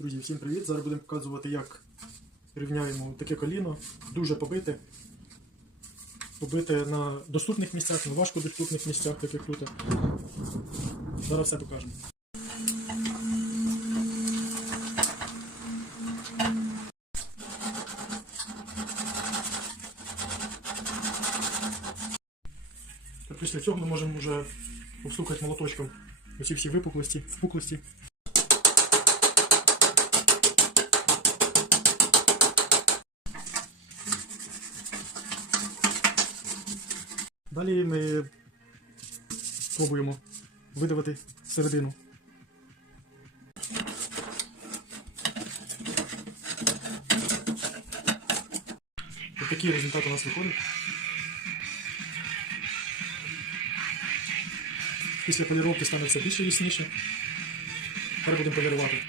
Друзі, всім привіт! Зараз будемо показувати, як рівняємо таке коліно. Дуже побите. Побите на доступних місцях, на важкодоступних місцях, таких тут. Зараз все покажемо. Після цього ми можемо вже обстукати молоточком оці всі випуклості, впуклості. Далі ми пробуємо видавати середину. Ось такий результат у нас виходить. Після поліровки стане все більше ясніше. Тепер будемо полірувати.